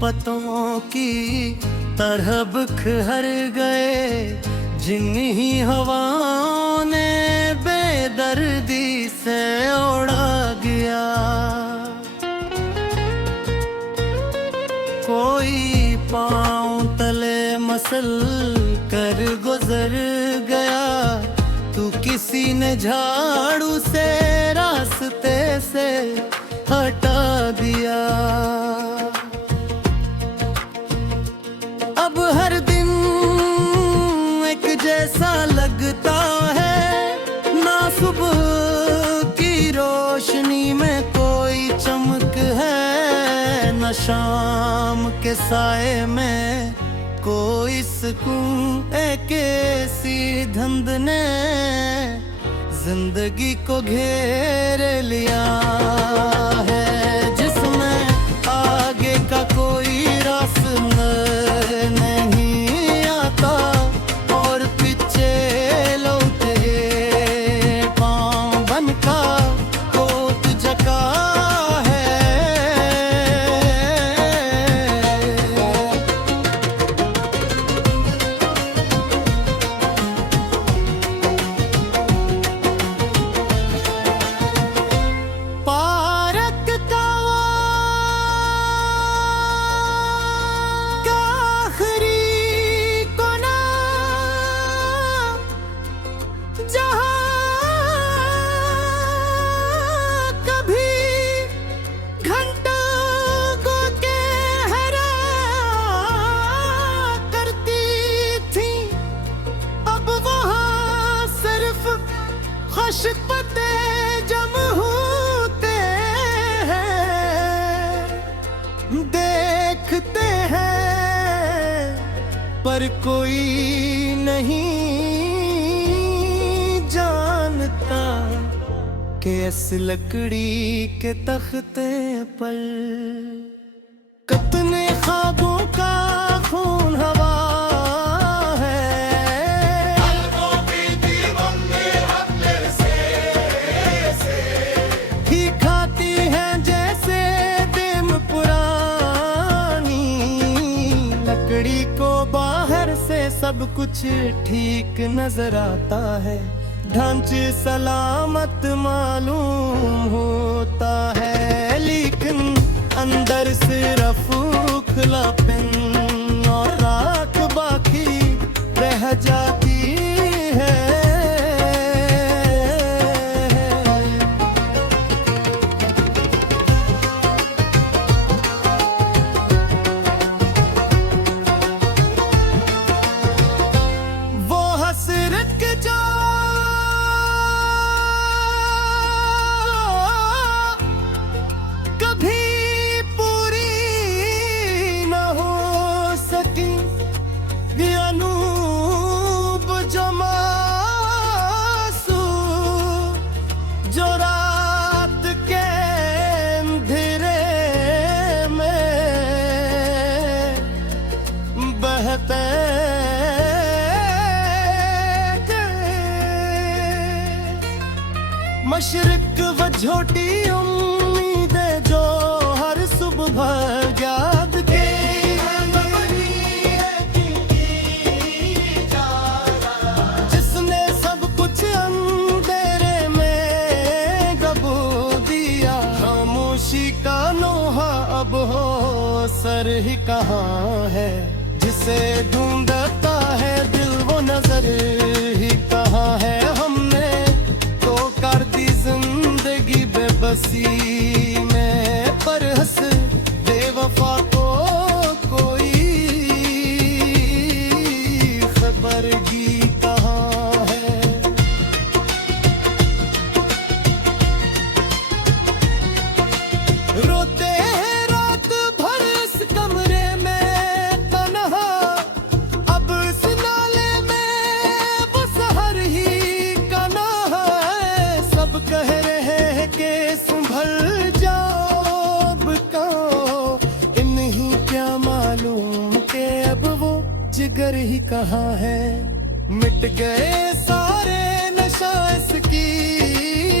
पतों की तरह बिखर गए, जिन ही हवाओं ने बेदर्दी से उड़ा गया। कोई पाँव तले मसल कर गुजर गया, तू किसी ने झाड़ू से रास्ते से हटा दिया। अब हर दिन एक जैसा लगता है, ना सुबह की रोशनी में कोई चमक है, न शाम के साए में कोई सुकून। एक ऐसी धुंध ने जिंदगी को घेर लिया है, जिसमें आगे का कोई रास्ता नहीं आता, और पीछे लौटे पाँव बनका कोट जका है। पते जम होते हैं, देखते हैं पर कोई नहीं जानता कि इस लकड़ी के तख्ते पर कितने ख्वाबों का खून हवा को बाहर से सब कुछ ठीक नजर आता है, ढांचे सलामत मालूम होता है, लेकिन अंदर सिर्फ खुलापन और राख बाकी रह जाती है। जो रात के अंधेरे में बहते मशरिक व झोटी उम्मीदें जो हर सुबह याद के जिसने सब कुछ अंधेरे में गबू दिया। खामोशी का नोहा अब हो सर ही कहाँ है, जिसे ढूंढता है दिल वो नजर ही कहाँ है। हमने तो कर दी जिंदगी बेबसी में, पर हंस बेवफा को कोई खबर की कहाँ है। रोते हैं रात भर इस कमरे में तन्हा, अब इस नाले में वो सहर ही कना है। सब कह रहे हैं कि संभल जाओ अब कहो, इन्हीं क्या मालूम कि अब वो जिगर ही कहाँ है। मिट गए सारे नशा इसकी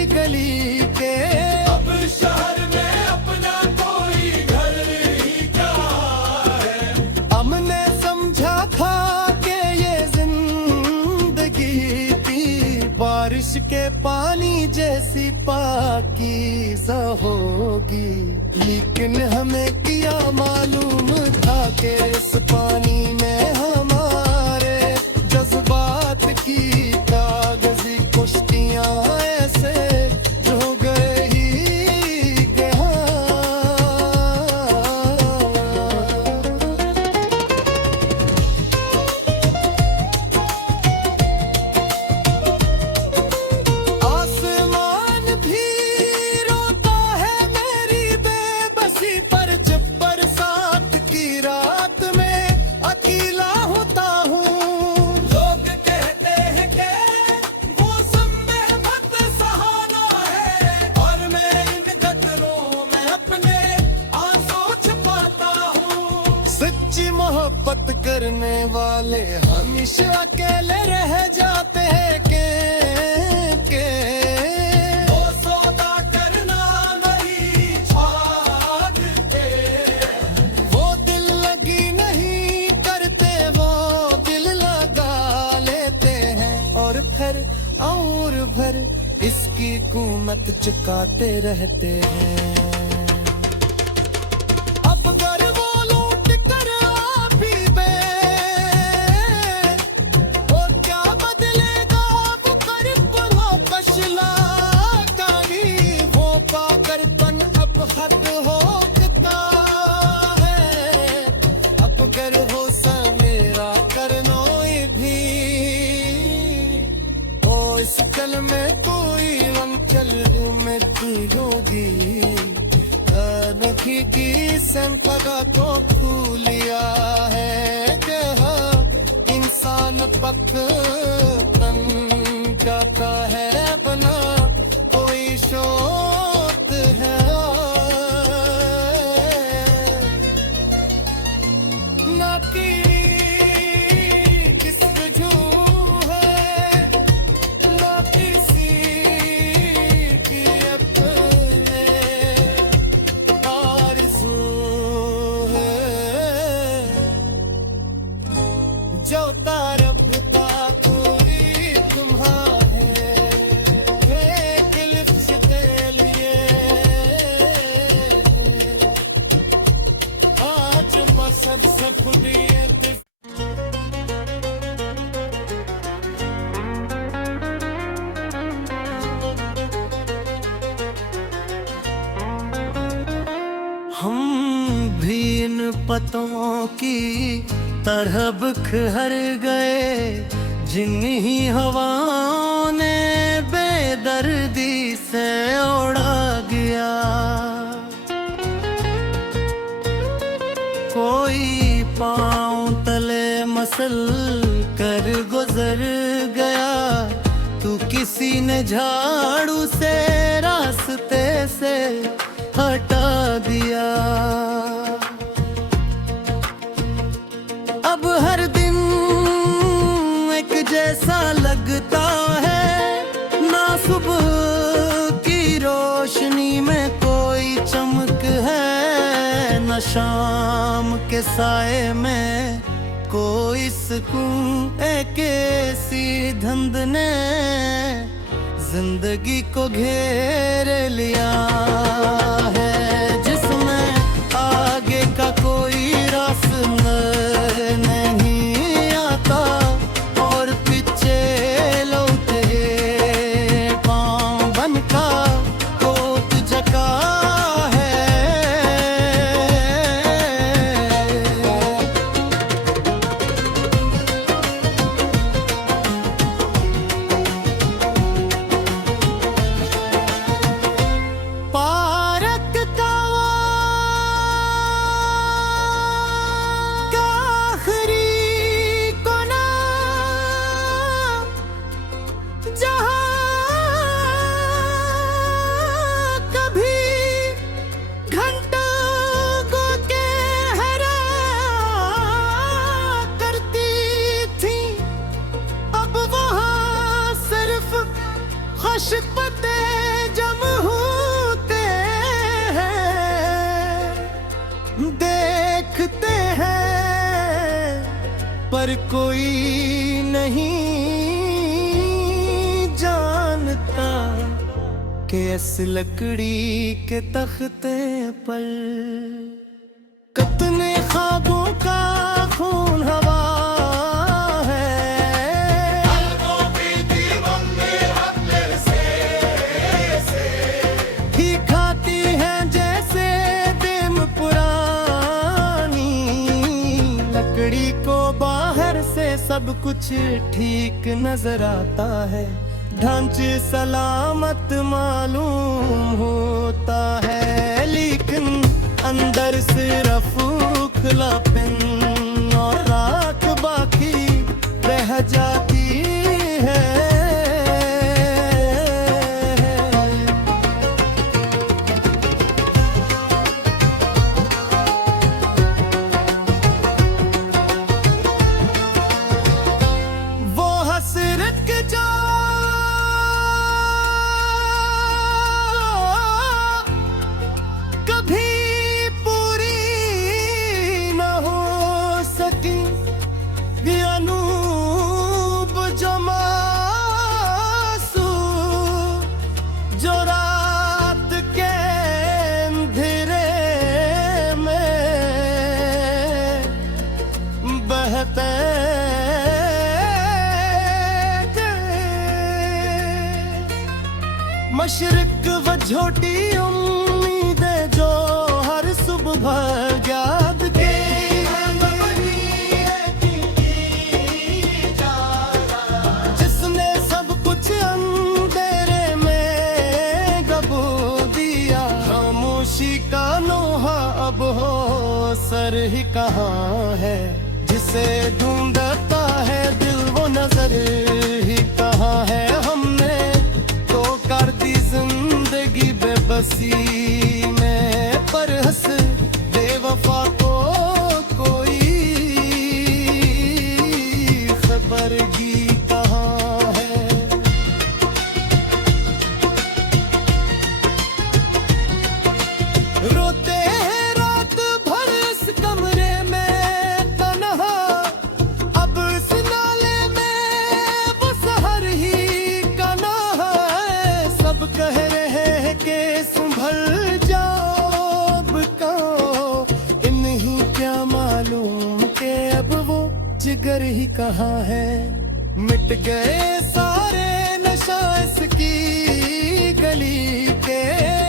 गली के, अब शहर में अपना कोई घर ही क्या जैसी पाकीज़ा होगी, लेकिन हमें क्या मालूम था कि इस पानी में हमारे जज्बात की कागजी कुश्तियां ऐसे जो गए ही के आसमान भी रोता है मेरी बेबसी पर, जब बरसात की रात में अकेला होता हूँ। लोग कहते हैं कि मौसम में बद सहाना है, और मैं इन गदरों में अपने आंसू छुपाता हूँ। सच्ची मोहब्बत करने वाले हमेशा अकेले रह जाते हैं के वो सौदा करना नहीं छाड़ते, वो दिल लगी नहीं करते, वो दिल लगा लेते हैं और फिर इसकी कीमत चुकाते रहते हैं। अब अगर वो लौट कर आ भी गए, वो क्या बदलेगा वो करीब वो बशला कहानी, वो पाकर तन अब हद होता है। अब अगर हो समेरा करनो भी, ओ इस कल में कोई रंग चल में तू होगी, रखी की संकगा तो भूलिया है कि इंसान पक का है बना कोई शौक है ना कि किस वजू है, ना किसी की अपने आरज़ू है। जो तारब का कोई तुम्हारे एक लिफ्ट के लिए आज मसर से फुटिए हम भी इन पतों की तरह बिखर गए, जिन ही हवाओं ने बेदर्दी से उड़ा गया। कोई पाँव तले मसल कर गुजर गया, तू किसी ने झाड़ू से रास्ते से हटा दिया। अब हर दिन एक जैसा लगता है, ना सुबह की रोशनी में कोई चमक है, न शाम के साए में कोई सुकून। एक ऐसी धुंध ने जिंदगी को घेर लिया है, जिसमें आगे का कोई रास्ता नहीं आता, और पीछे लौटे पाँव बनका कोट जका है। पारक का आखिरी कोना, जहाँ कभी घंटों के हरा करती थी, अब वहाँ सिर्फ खुशपते जम होते हैं। देखते हैं पर कोई नहीं जानता कि इस लकड़ी के तख्ते पर कितने ख्वाबों का खून हवा है। ही खाती है जैसे दिन पुरानी, लकड़ी को बाहर से सब कुछ ठीक नजर आता है, ढांचे सलामत मालूम होता है, लेकिन अंदर सिर्फ खुलापन और राख बाकी रह जाती है। वो हसरत के जो अनूप जमासू जो रात के अंधेरे में बहते मशरिक व झोटी उम्मीदें जो हर सुबह याद के का नोहा अब हो सर ही कहाँ है, जिसे ढूंढता है दिल वो नजर ही कहाँ है। हमने तो कर दी जिंदगी बेबसी में, पर हंस बेवफा को कोई खबर की कहाँ है। रोते हैं रात भर इस कमरे में तन्हा, अब इस नाले में वो सहर ही काना है। सब कह रहे हैं कि संभल जाओ अब कहो, इन्हीं क्या मालूम कि अब वो जिगर ही कहाँ है। मिट गए सारे नशा इसकी गली के,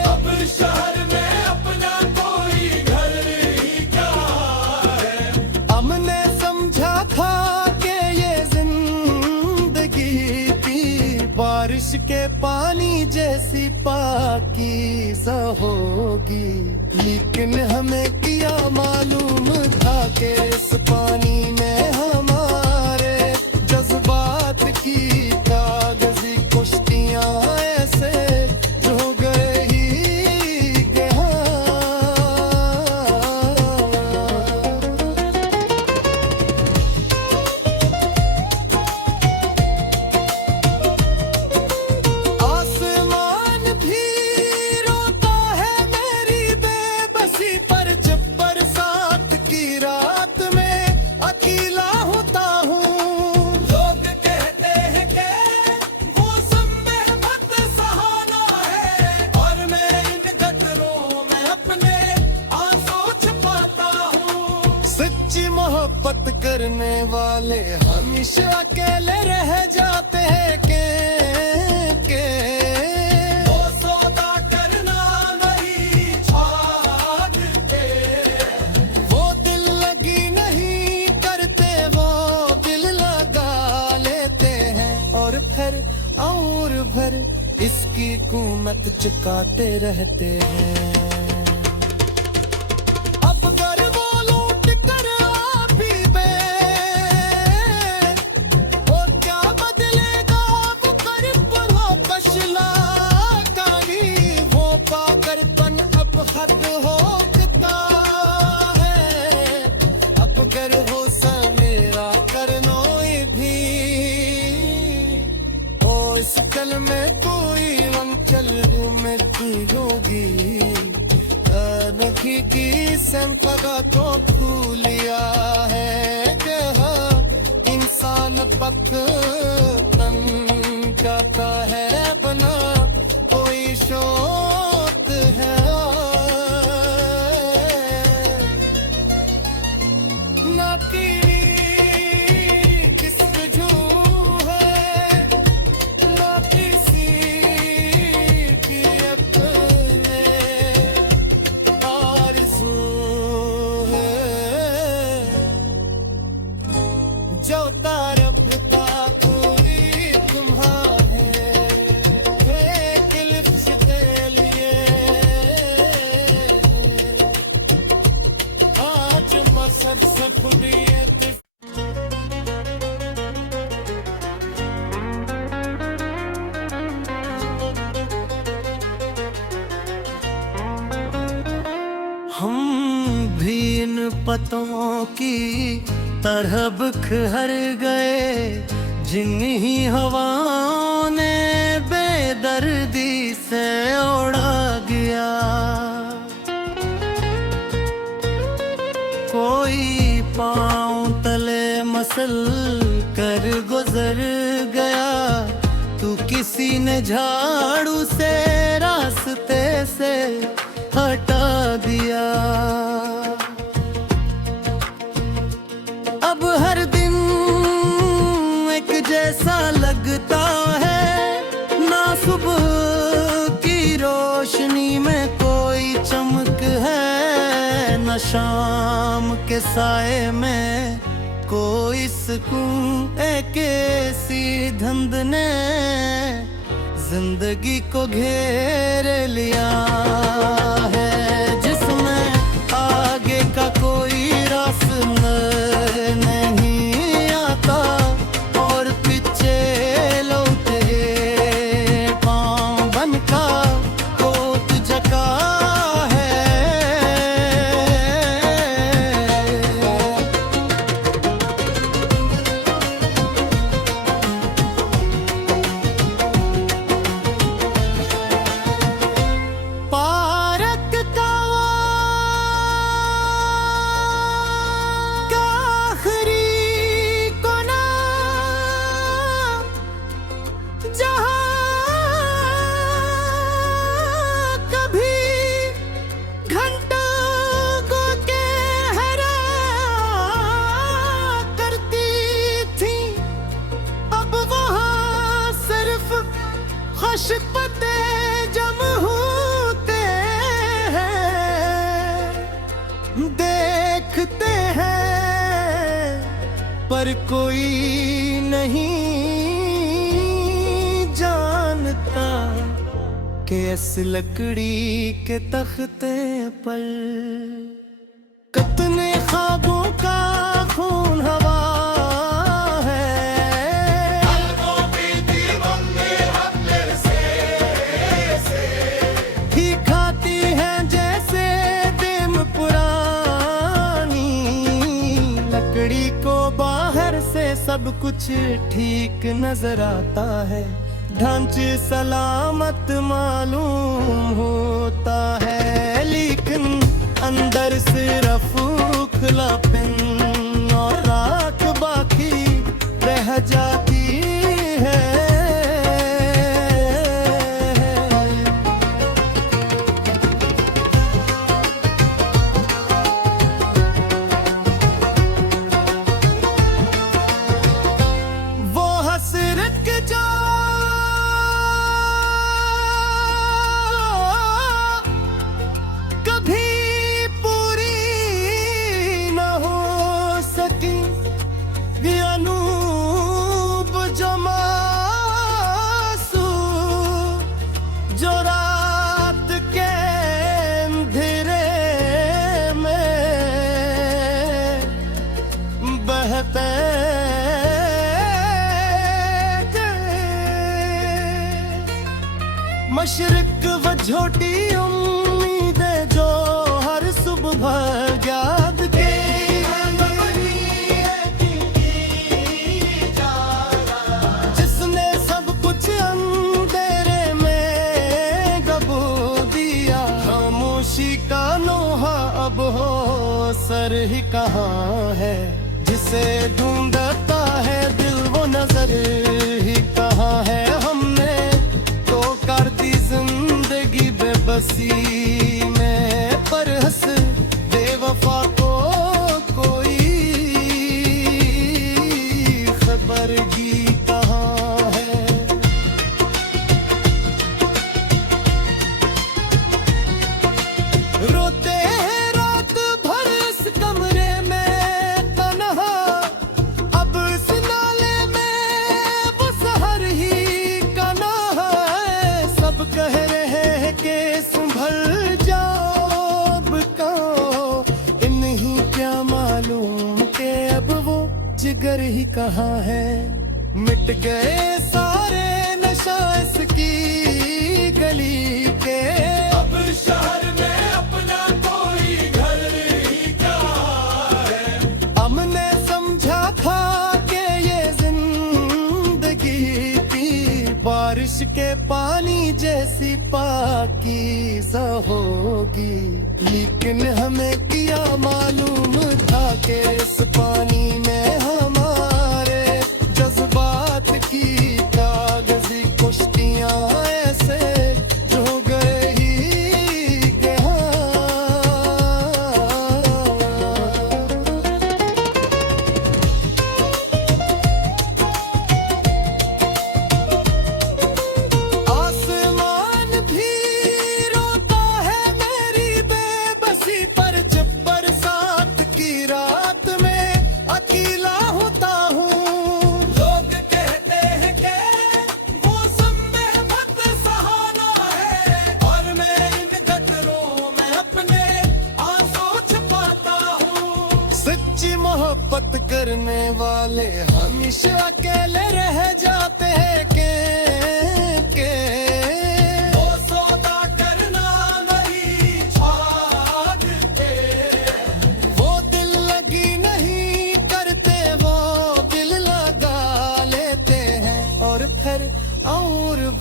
अब शहर में अपना कोई घर ही क्या है। हमने समझा था कि ये जिंदगी की बारिश के पानी जैसी पाकीज़ा होगी, लेकिन हमें क्या मालूम था कि इस पानी में हमारे जज्बात की कागजी कुश्तियां ऐसे हो गए ही के आसमान भी रोता है मेरी बेबसी पर, जब बरसात की रात में अकेला होता हूँ। लोग कहते हैं कि मौसम में बहुत सहाना है, और मैं इन गटरों में अपने आंसू छुपाता हूँ। सच्ची मोहब्बत करने वाले हमेशा अकेले रह जाते हैं के वो सौदा करना नहीं छाड़ के, वो दिल लगी नहीं करते, वो दिल लगा लेते हैं और फिर इसकी कीमत चुकाते रहते हैं। अब कर वो लूट कर आप ही बे, वो क्या बदलेगा वो कर बुला कशला कारी, वो पाकर तन अब हद होता है। अब कर हो समेरा करनोई भी, ओ इस कल में कोई चल में तू होगी, नखी की संपदा तो भूलिया है। जहाँ इंसान पक तन का है बना, कोई शो जो तारबता पूरी तुम्हारे एक लिप्स के लिए आज मसर से फुडियत हम भी इन पतों की तरह बिखर गए जिन ही हवाओं ने बेदर्दी से उड़ा गया। कोई पाँव तले मसल कर गुजर गया, तू किसी ने झाड़ू से रास्ते से हटा दिया। अब हर दिन एक जैसा लगता है, ना सुबह की रोशनी में कोई चमक है, न शाम के साए में कोई सुकून। एक ऐसी धुंध ने जिंदगी को घेर लिया है, जिसमें आगे का कोई रास्ता नहीं आता और पीछे लौटे पाँव बनका कोट जका है। खुशपते जम होते हैं, देखते हैं पर कोई नहीं जानता कि इस लकड़ी के तख्ते पर कितने ख्वाबों का खून हवा सब कुछ ठीक नजर आता है, ढांचे सलामत मालूम होता है, लेकिन अंदर सिर्फ खुलापन और राख बाकी रह जाती है। मशरक व झोटी उम्मीदें जो हर सुबह याद के जिसने सब कुछ अंधेरे में गबो दिया। खामोशी का नोहा अब हो सर ही कहाँ है, जिसे ढूंढता है दिल वो नजर ही कहाँ है। हमने तो कर दी जिंदगी बेबसी में, पर हंस बेवफा को कोई खबर की कहाँ है। रोते हैं रात भर इस कमरे में तन्हा, घर ही कहाँ है। मिट गए सारे नशा इसकी गली के, अब शहर में अपना कोई घर ही क्या है। हमने समझा था कि ये जिंदगी की बारिश के पानी जैसी पाकीज़ा होगी, लेकिन हमें क्या मालूम था कि इस पानी में हमारे जज्बात की कागजी कुश्तियां ऐसे जो गए ही के आसमान भी रोता है मेरी बेबसी पर, जब बरसात की रात में अकेला होता हूँ। लोग कहते हैं कि मौसम में मत सहाना है, और मैं इन गदरों में अपने आंसू छुपाता हूँ। सच्ची मोहब्बत करने वाले हमेशा अकेले रह जाते हैं के वो सौदा करना मरीज भाग के, वो दिल लगी नहीं करते, वो दिल लगा लेते हैं, और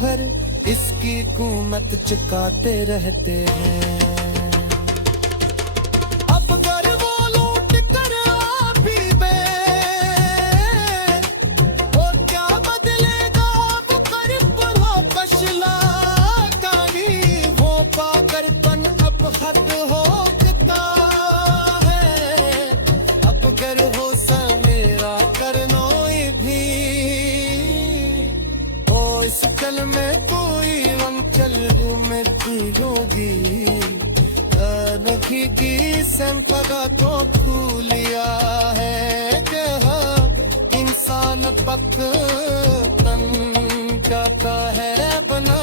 भर इसकी कीमत चुकाते रहते हैं। अब अगर वो लूट कर आ भी गए, वो क्या बदलेगा वो कर पढ़ो कशला कहानी, वो पाकर तन अब हद होता है। अब अगर हो समेरा करनोई भी, ओ इस कल में कोई चल में होगी, नखी की संपदा तो खुलिया है, जहाँ इंसान पक तन जाता है बना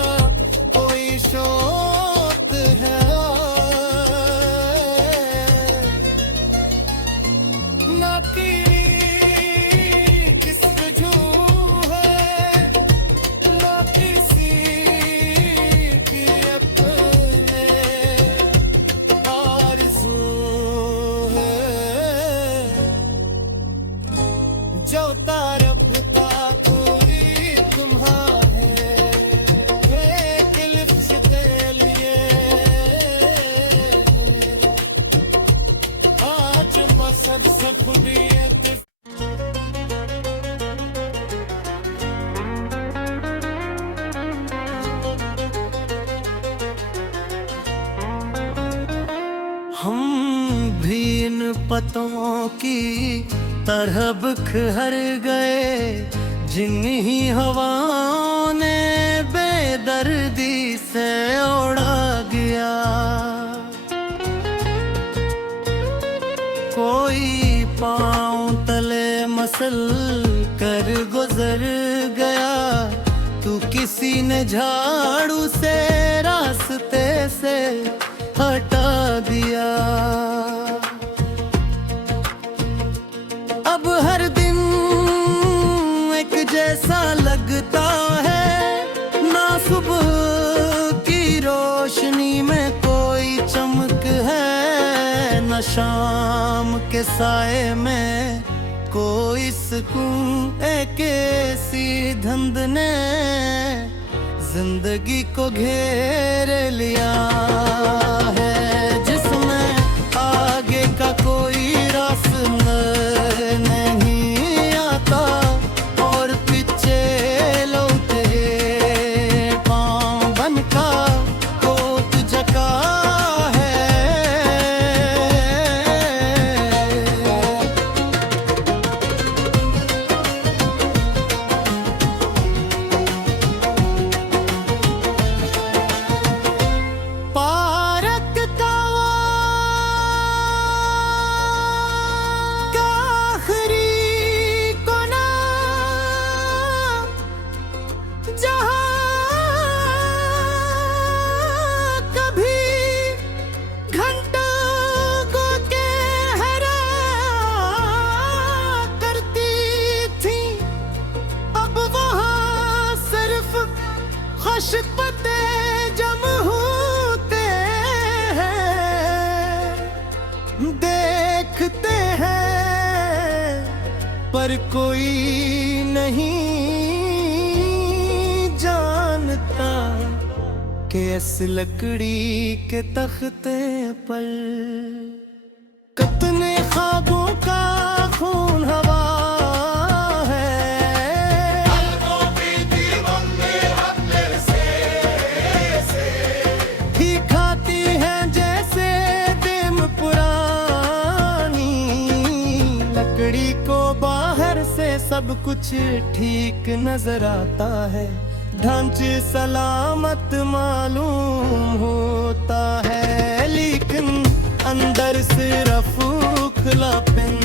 कोई शौक है। ना की किस वजह है, ना किसी की अपने आरज़ू है, जो तारब का कोई तुम्हारा है, एक लिफ्ट के लिए आज मसर सफुदियत। हम भी इन पतों की तरह बिखर गए, जिन ही हवाओं ने बेदर्दी से उड़ा गया। कोई पाँव तले मसल कर गुजर गया, तू किसी ने झाड़ू से रास्ते से हटा दिया। अब हर दिन एक जैसा लगता है, ना सुबह की रोशनी में कोई चमक है, न शाम के साए में कोई सुकून। एक ऐसी धुंध ने जिंदगी को घेर लिया है, जिसमें आगे का कोई रास्ता नहीं आता, और पीछे लौटे पाँव बनका कोट जका है। पारक पर कोई नहीं जानता कि इस लकड़ी के तख्ते पर कितने ख्वाबों का खून हवा लकड़ी को बाहर से सब कुछ ठीक नजर आता है, ढांचे सलामत मालूम होता है, लेकिन अंदर सिर्फ खुलापन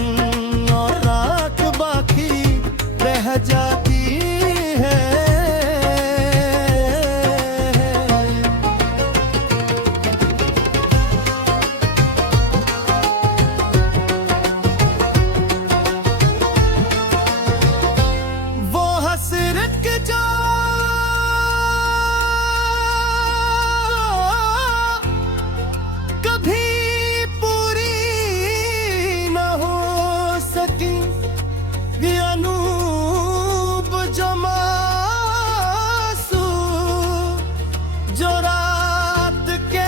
और राख बाकी रह जाती है। जो रात के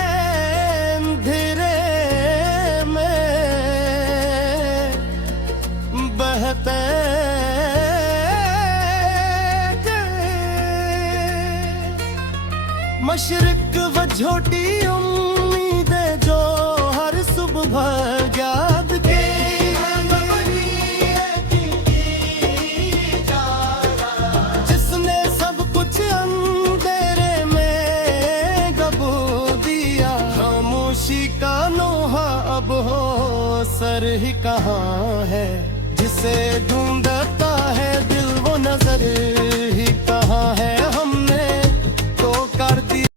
अंधेरे में बहते मशरिक व झोटी उम्मीदें जो हर सुबह याद के जिसने सब कुछ अंधेरे में गबू दिया, खामोशी का नोहा अब हो सर ही कहाँ है, जिसे ढूंढता है